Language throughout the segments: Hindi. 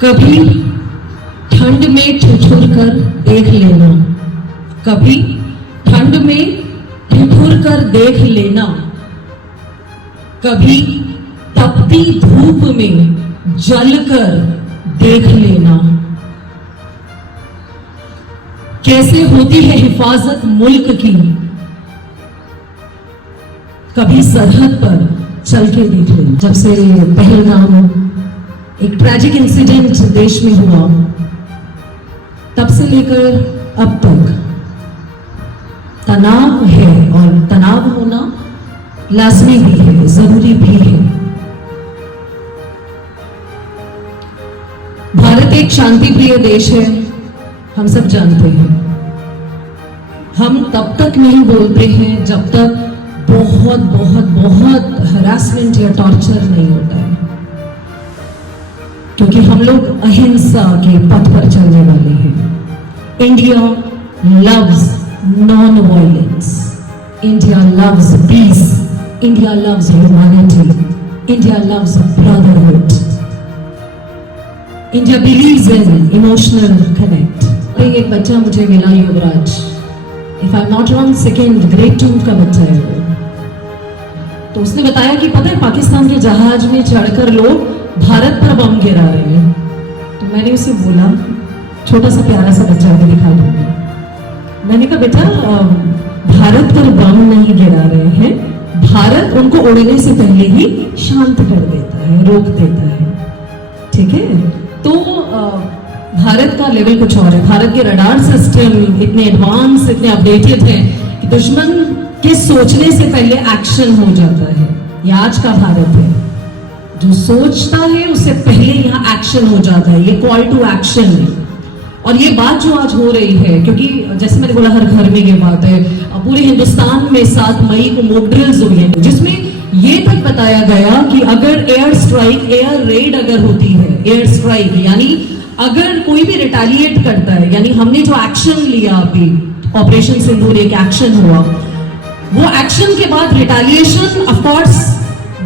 कभी ठंड में ठिठुर कर देख लेना, कभी ठंड में ठिठुर कर देख लेना, कभी तपती धूप में जलकर देख लेना। कैसे होती है हिफाजत मुल्क की, कभी सरहद पर चल के देख लेना। जब से पहलगाम एक ट्रैजिक इंसिडेंट देश में हुआ, तब से लेकर अब तक तनाव है, और तनाव होना लाजमी भी है, जरूरी भी है। भारत एक शांति प्रिय देश है, हम सब जानते हैं। हम तब तक नहीं बोलते हैं जब तक बहुत बहुत बहुत हरासमेंट या टॉर्चर नहीं होता है, क्योंकि हम लोग अहिंसा के पथ पर चलने वाले हैं। India loves non violence, India loves peace, India loves humanity, India loves brotherhood, India believes in emotional connect. एक बच्चा मुझे मिला, Yuvraj, if I am not wrong second grade 2 का बच्चा है वो। तो उसने बताया कि पता है पाकिस्तान के जहाज में चढ़कर लोग भारत पर बम गिरा रहे हैं। तो मैंने उसे बोला, छोटा सा प्यारा सा बच्चा भी दिखा दूंगी, मैंने कहा बेटा भारत पर बम नहीं गिरा रहे हैं, भारत उनको उड़ने से पहले ही शांत कर देता है, रोक देता है, ठीक है। तो भारत का लेवल कुछ और है। भारत के रडार सिस्टम इतने एडवांस, इतने अपडेटेड हैं कि दुश्मन के सोचने से पहले एक्शन हो जाता है। ये आज का भारत है, जो सोचता है उससे पहले यहाँ एक्शन हो जाता है। ये कॉल टू एक्शन है। और ये बात जो आज हो रही है, क्योंकि जैसे मैंने बोला हर घर में ये बात है, पूरे हिंदुस्तान में 7 मई को मॉक ड्रिल्स हुई है, जिसमें ये तक बताया गया कि अगर एयर स्ट्राइक, एयर रेड अगर होती है, एयर स्ट्राइक यानी अगर कोई भी रिटेलिएट करता है, यानी हमने जो एक्शन लिया अभी ऑपरेशन सिंदूर एक एक्शन हुआ, वो एक्शन के बाद रिटेलिएशन ऑफ कोर्स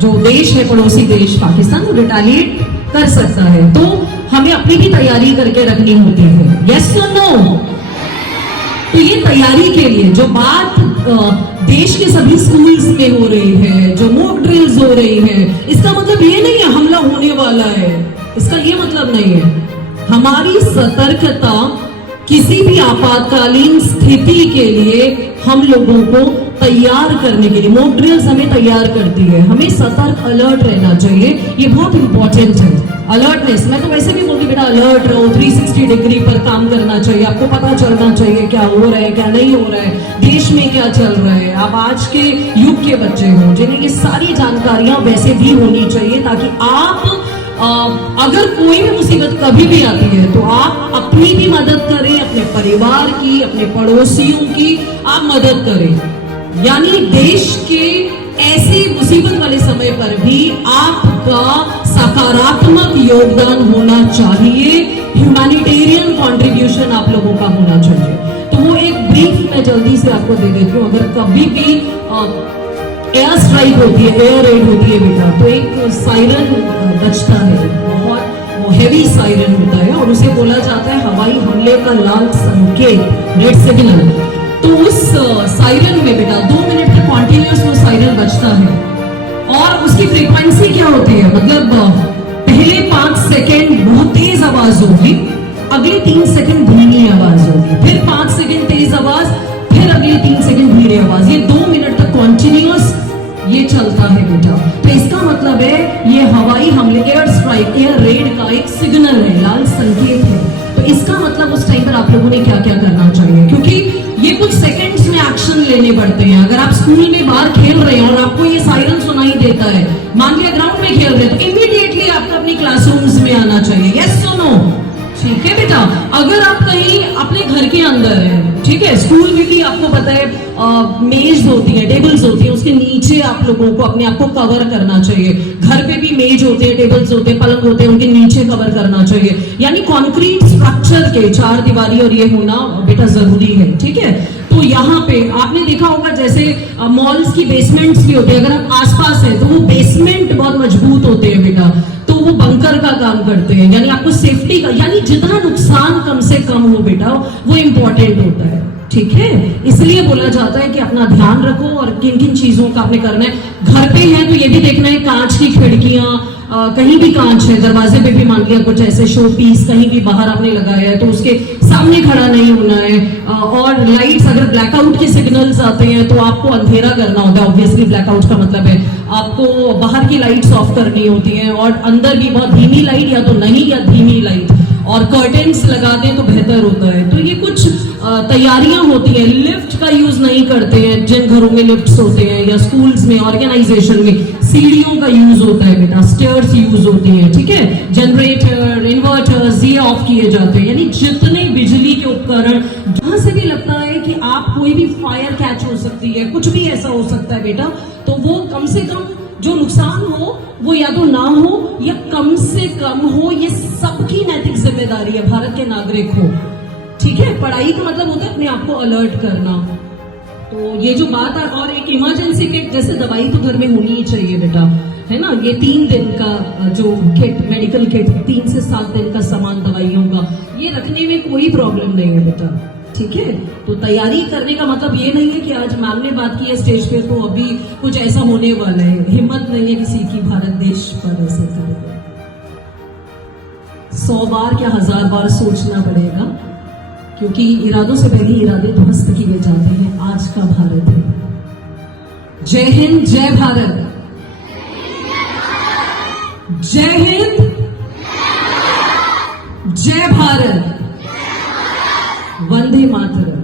जो देश है, पड़ोसी देश पाकिस्तान, वो रिटेलिएट कर सकता है। तो हमें अपनी भी तैयारी करके रखनी होती है। यस और नो? तो ये तैयारी के लिए जो बात देश के सभी स्कूल्स में हो रही है, जो मॉक ड्रिल्स हो रही है, इसका मतलब ये नहीं है हमला होने वाला है, इसका ये मतलब नहीं है। हमारी सतर्कता किसी भी आपातकालीन स्थिति के लिए हम लोगों को तैयार करने के लिए, मॉक ड्रिल्स हमें तैयार करती है। हमें सतर्क, अलर्ट रहना चाहिए, ये बहुत इंपॉर्टेंट है। अलर्टनेस, मैं तो वैसे भी बोलती बेटा अलर्ट रहो, 360 डिग्री पर काम करना चाहिए, आपको पता चलना चाहिए क्या हो रहा है, क्या नहीं हो रहा है, देश में क्या चल रहा है। आप आज के युग के बच्चे हो जिन्हें ये सारी जानकारियां वैसे भी होनी चाहिए, ताकि आप अगर कोई भी मुसीबत कभी भी आती है तो आप अपनी भी मदद करें, अपने परिवार की, अपने पड़ोसियों की आप मदद करें। यानी देश के ऐसे मुसीबत वाले समय पर भी आपका सकारात्मक योगदान होना चाहिए, ह्यूमैनिटेरियन कंट्रीब्यूशन आप लोगों का होना चाहिए। तो वो एक ब्रीफ मैं जल्दी से आपको दे देती हूँ। अगर कभी भी एयर स्ट्राइक होती है, एयर रेड होती है बेटा, तो एक सायरन बजता है, बहुत वो हेवी सायरन होता है, और उसे बोला जाता है हवाई हमले का लाल संकेत, रेड सिग्नल। तो उस सायरन में बेटा 2 मिनट तक कॉन्टिन्यूस वो सायरन बजता है। और उसकी फ्रीक्वेंसी क्या होती है, मतलब पहले 5 सेकेंड बहुत तेज आवाज होगी, अगले 3 सेकेंड धीमी आवाज होगी, फिर 5 सेकेंड तेज आवाज, फिर अगले 3 सेकेंड धीरे आवाज। ये 2 मिनट तक कॉन्टिन्यूस ये चलता है बेटा। तो इसका मतलब है ये हवाई हमले, एयर स्ट्राइक, एयर रेड का एक सिग्नल है, लाल संकेत है। तो इसका मतलब उस टाइम पर आप लोगों ने क्या क्या करना चाहिए, क्योंकि ये कुछ सेकंड्स में एक्शन लेने पड़ते हैं। अगर आप स्कूल में बाहर खेल रहे हैं और आपको ये सायरन सुनाई देता है, मान लिया ग्राउंड में खेल रहे हैं, तो इमीडिएटली आपको अपनी क्लासरूम्स में आना चाहिए। यस और नो? ठीक है बेटा। अगर आप कहीं अपने घर के अंदर है, ठीक है, स्कूल में भी आपको पता है मेज होती है, टेबल्स होती है, उसके नीचे आप लोगों को अपने आप को कवर करना चाहिए। घर पे भी मेज होते हैं, टेबल्स होते हैं, पलंग होते हैं, उनके नीचे कवर करना चाहिए। यानी कॉन्क्रीट स्ट्रक्चर के 4 दीवारी और ये होना बेटा जरूरी है, ठीक है। तो यहाँ पे आपने देखा होगा जैसे मॉल्स की बेसमेंट्स भी होती है, अगर आप आसपास है तो वो बेसमेंट बहुत मजबूत होते हैं बेटा, तो वो बंकर का काम करते हैं, यानी आपको सेफ्टी इंपॉर्टेंट होता है, ठीक है। इसलिए बोला जाता है कि अपना ध्यान रखो और किन किन चीजों का आपने करना है। घर पे है तो ये भी देखना है कांच की खिड़कियां, कहीं भी कांच है, दरवाजे पे भी मान लिया कुछ ऐसे शो पीस कहीं भी बाहर आपने लगाया है तो उसके सामने खड़ा नहीं होना है। और लाइट्स, अगर ब्लैकआउट के सिग्नल्स आते हैं तो आपको अंधेरा करना होता है। ऑब्वियसली ब्लैकआउट का मतलब है आपको बाहर की लाइट्स ऑफ करनी होती हैं और अंदर भी बहुत धीमी लाइट या तो नहीं या धीमी लाइट, और कर्टेन्स लगा दें तो बेहतर होता है। तो ये कुछ तैयारियां होती हैं। लिफ्ट का यूज नहीं करते हैं जिन घरों में लिफ्ट्स होते हैं, या स्कूल्स में, ऑर्गेनाइजेशन में सीढ़ियों का यूज होता है बेटा, स्टेयर्स यूज होती है, ठीक है। जनरेटर, इन्वर्टर्स ये ऑफ किए जाते हैं। यानी जितने बिजली के उपकरण, जहां से भी लगता है कि आप कोई भी फायर कैच हो सकती है, कुछ भी ऐसा हो सकता है बेटा, तो वो कम से कम जो नुकसान हो वो या तो ना हो या कम से कम हो। ये सबकी नैतिक जिम्मेदारी है, भारत के नागरिक हो, ठीक है। पढ़ाई का मतलब होता है अपने आप को अलर्ट करना। तो ये जो बात है, और एक इमरजेंसी किट जैसे दवाई तो घर में होनी ही चाहिए बेटा, है ना। ये 3 दिन का जो किट, मेडिकल किट, 3 से 7 दिन का सामान दवाइयों का, ये रखने में कोई प्रॉब्लम नहीं है बेटा, ठीक है। तो तैयारी करने का मतलब ये नहीं है कि आज मैम ने बात की है स्टेज पे तो अभी कुछ ऐसा होने वाला है। हिम्मत नहीं है किसी की भारत देश पर ऐसे करेगा। 100 बार क्या 1000 बार सोचना पड़ेगा, क्योंकि इरादों से पहले इरादे ध्वस्त किए जाते हैं। आज का भारत है। जय हिंद, जय भारत। जय हिंद, जय भारत। वंदे मातरम।